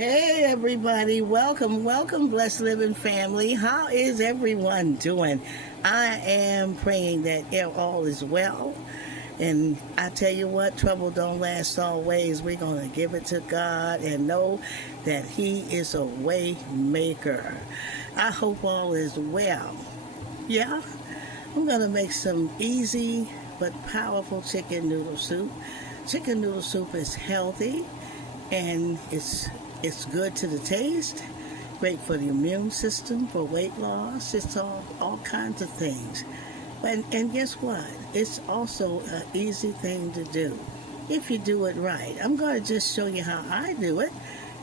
Hey everybody, welcome, blessed living family. How is everyone doing? I am praying that all is well. And I tell you what, trouble don't last always. We're going to give it to God and know that He is a way maker. I hope all is well. Yeah, I'm going to make some easy but powerful chicken noodle soup. Chicken noodle soup is healthy and it's good to the taste, great for the immune system, for weight loss. It's all kinds of things. And guess what? It's also an easy thing to do if you do it right. I'm going to just show you how I do it,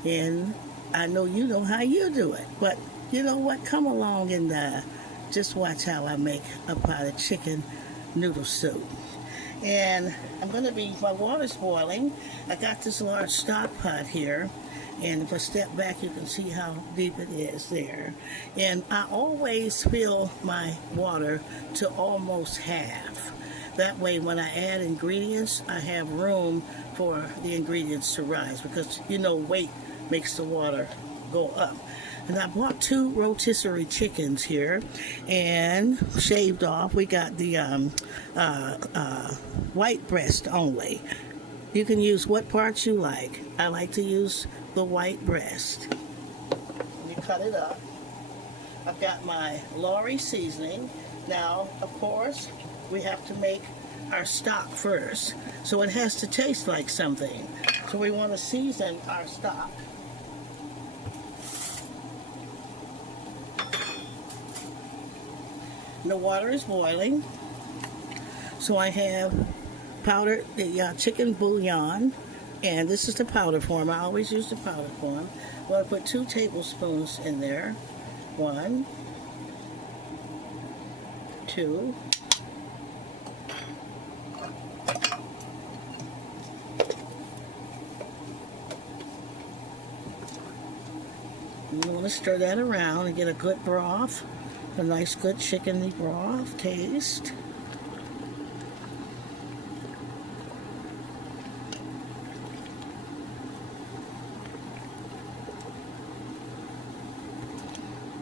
and I know you know how you do it. But you know what? Come along and just watch how I make a pot of chicken noodle soup. And my water's boiling. I got this large stock pot here. And if I step back, you can see how deep it is there. And I always fill my water to almost half. That way, when I add ingredients, I have room for the ingredients to rise because, weight makes the water go up. And I bought 2 rotisserie chickens here and shaved off. We got the white breast only. You can use what parts you like. I like to use the white breast. You cut it up. I've got my Lorry seasoning. Now, of course, we have to make our stock first. So it has to taste like something. So we want to season our stock. And the water is boiling. So I have powdered the chicken bouillon, and this is the powder form. I always use the powder form. Well, I put 2 tablespoons in there. 1, 2. You want to stir that around and get a good broth, a nice good chickeny broth taste.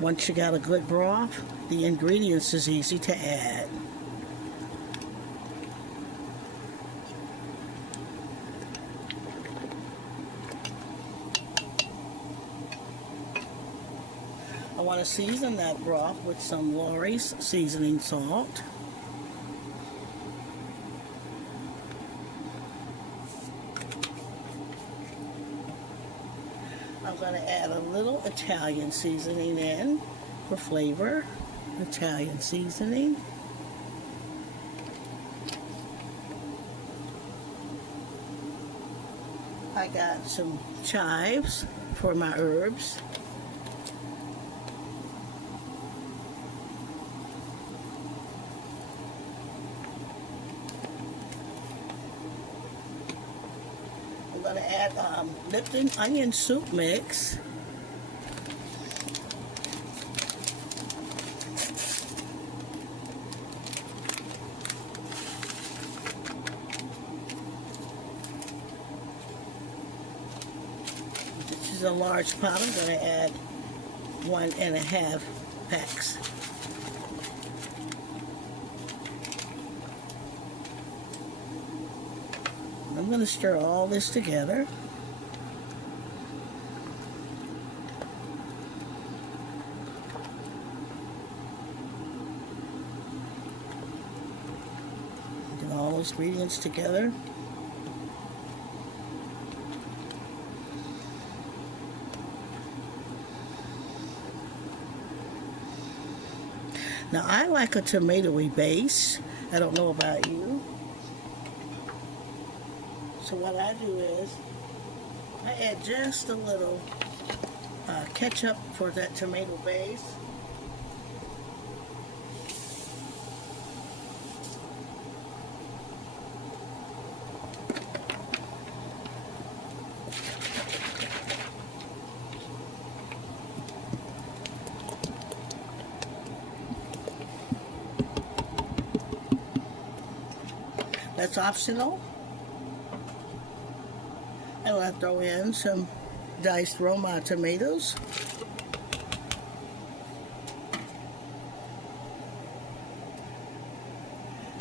Once you got a good broth, the ingredients is easy to add. I want to season that broth with some Lorry's seasoning salt. I'm going to add a little Italian seasoning in for flavor. Italian seasoning. I got some chives for my herbs. I'm going to add Lipton onion soup mix. This is a large pot. I'm going to add 1.5 packs. I'm going to stir all this together. Get all those ingredients together. Now, I like a tomatoey base. I don't know about you. So what I do is I add just a little ketchup for that tomato base. That's optional. And I throw in some diced Roma tomatoes.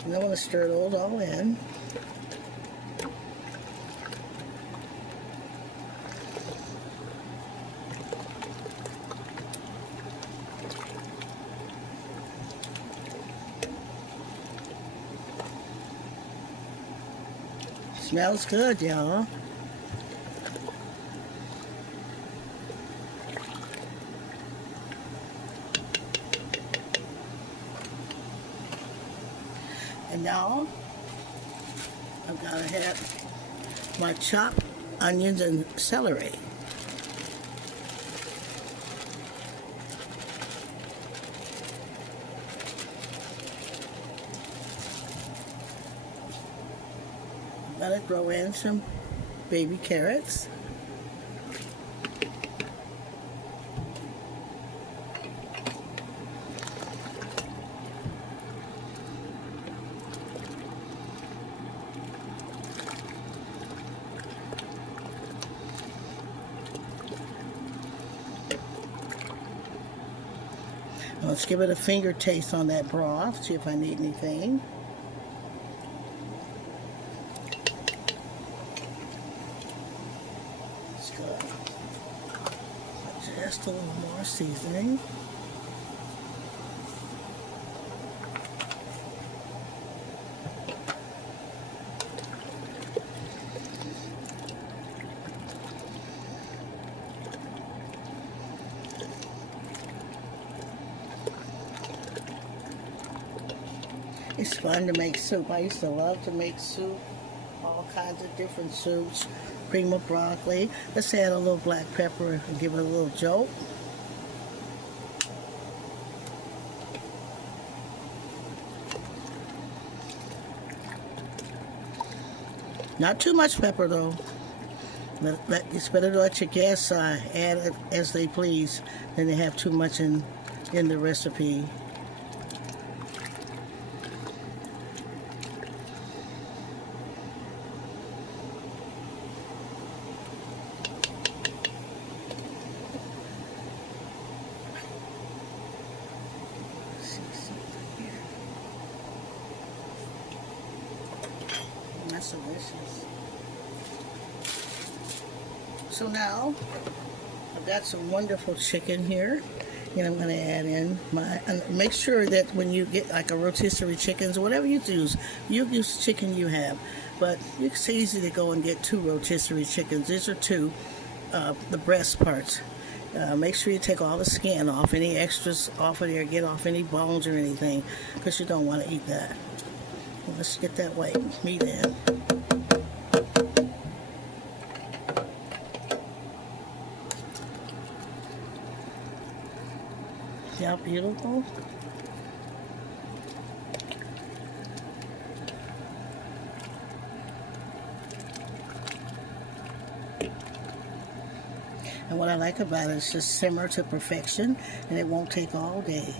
And I want to stir those all in. Smells good, y'all. And now I've got to have my chopped onions and celery. I'm going to throw in some baby carrots. Let's give it a finger taste on that broth, see if I need anything. Let's go. Just a little more seasoning. It's fun to make soup. I used to love to make soup, all kinds of different soups, cream of broccoli. Let's add a little black pepper and give it a little jolt. Not too much pepper though. It's better to let your guests add it as they please than to have too much in the recipe. That's delicious. So now I've got some wonderful chicken here, and I'm going to add in make sure that when you get like a rotisserie chickens, whatever you use chicken you have, but it's easy to go and get 2 rotisserie chickens. These are 2, the breast parts. Make sure you take all the skin off, any extras off of there, get off any bones or anything, because you don't want to eat that. Well, let's get that white meat in. See how beautiful? And what I like about it is just simmer to perfection, and it won't take all day.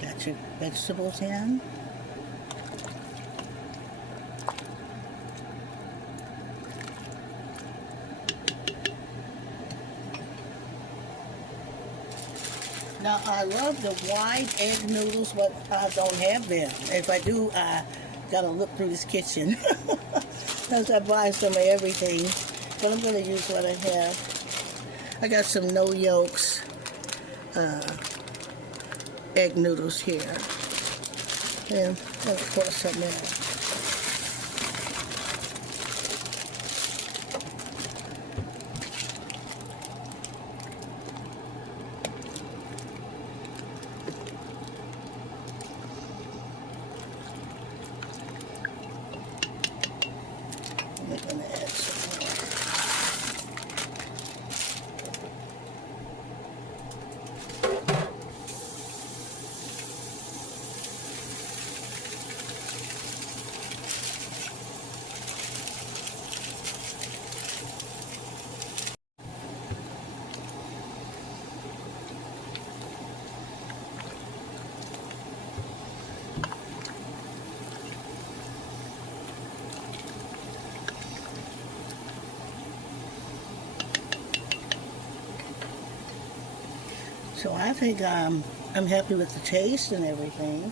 Got your vegetables in. Now, I love the white egg noodles, but I don't have them. If I do, I gotta look through this kitchen. Because I buy some of everything. But I'm gonna use what I have. I got some no yolks egg noodles here. And of course some else. I'm going to add some more. So I think I'm happy with the taste and everything.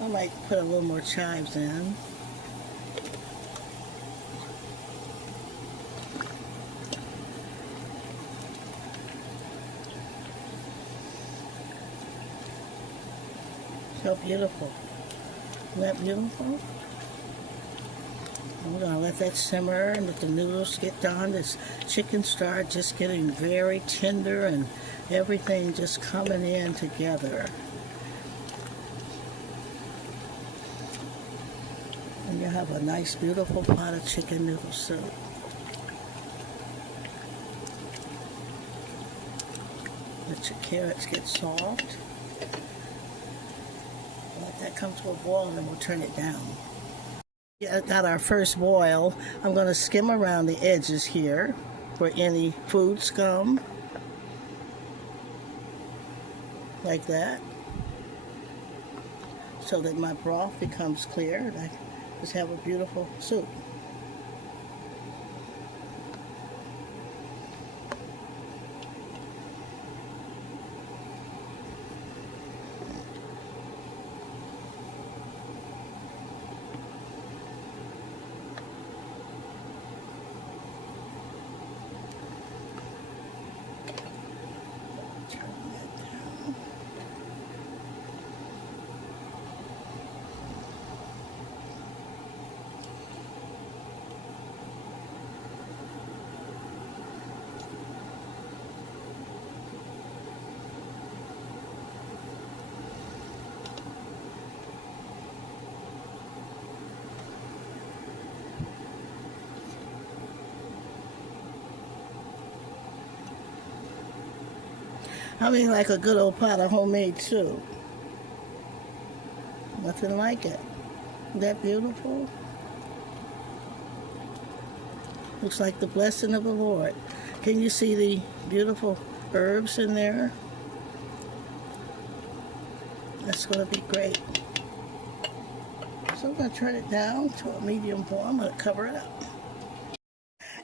I might put a little more chives in. So beautiful. Isn't that beautiful? We're going to let that simmer and let the noodles get done. This chicken start just getting very tender and everything just coming in together. And you have a nice, beautiful pot of chicken noodle soup. Let your carrots get soft. Let that come to a boil and then we'll turn it down. Got our first boil. I'm going to skim around the edges here for any food scum. Like that. So that my broth becomes clear and I just have a beautiful soup. I mean, like a good old pot of homemade soup. Nothing like it. Isn't that beautiful? Looks like the blessing of the Lord. Can you see the beautiful herbs in there? That's going to be great. So I'm going to turn it down to a medium boil. I'm going to cover it up.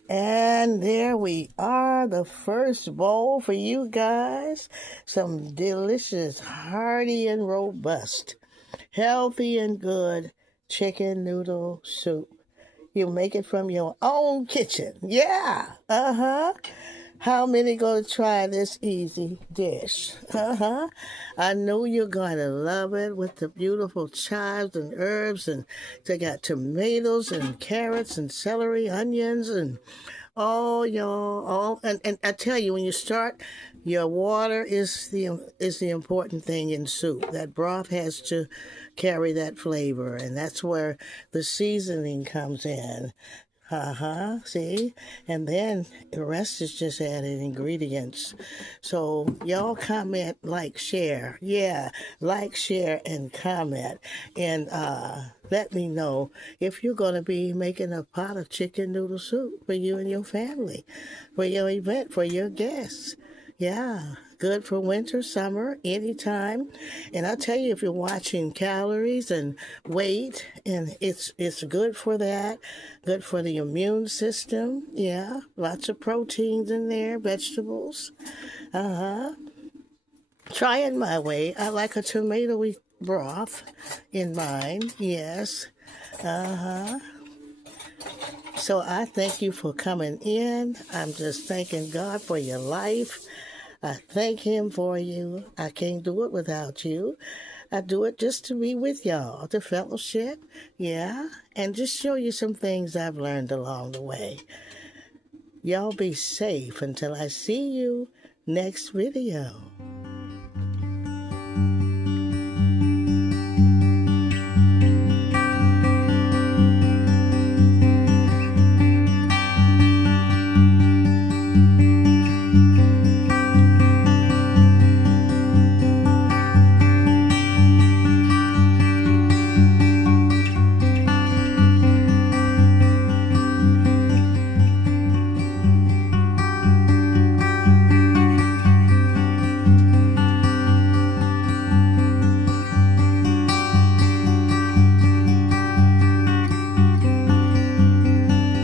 And there we are, the first bowl for you guys. Some delicious, hearty and robust, healthy and good chicken noodle soup. You make it from your own kitchen. Yeah, How many gonna try this easy dish? I know you're gonna love it with the beautiful chives and herbs, and they got tomatoes and carrots and celery, onions, and and I tell you, when you start, your water is the important thing in soup. That broth has to carry that flavor, and that's where the seasoning comes in. See? And then the rest is just added ingredients. So y'all comment, like, share. Yeah, like, share, and comment. And let me know if you're going to be making a pot of chicken noodle soup for you and your family, for your event, for your guests. Yeah, good for winter, summer, anytime. And I'll tell you, if you're watching calories and weight, and it's good for that, good for the immune system. Yeah, lots of proteins in there, vegetables. Try it my way. I like a tomatoey broth in mine. Yes. So I thank you for coming in. I'm just thanking God for your life. I thank Him for you. I can't do it without you. I do it just to be with y'all, to fellowship, yeah, and just show you some things I've learned along the way. Y'all be safe until I see you next video.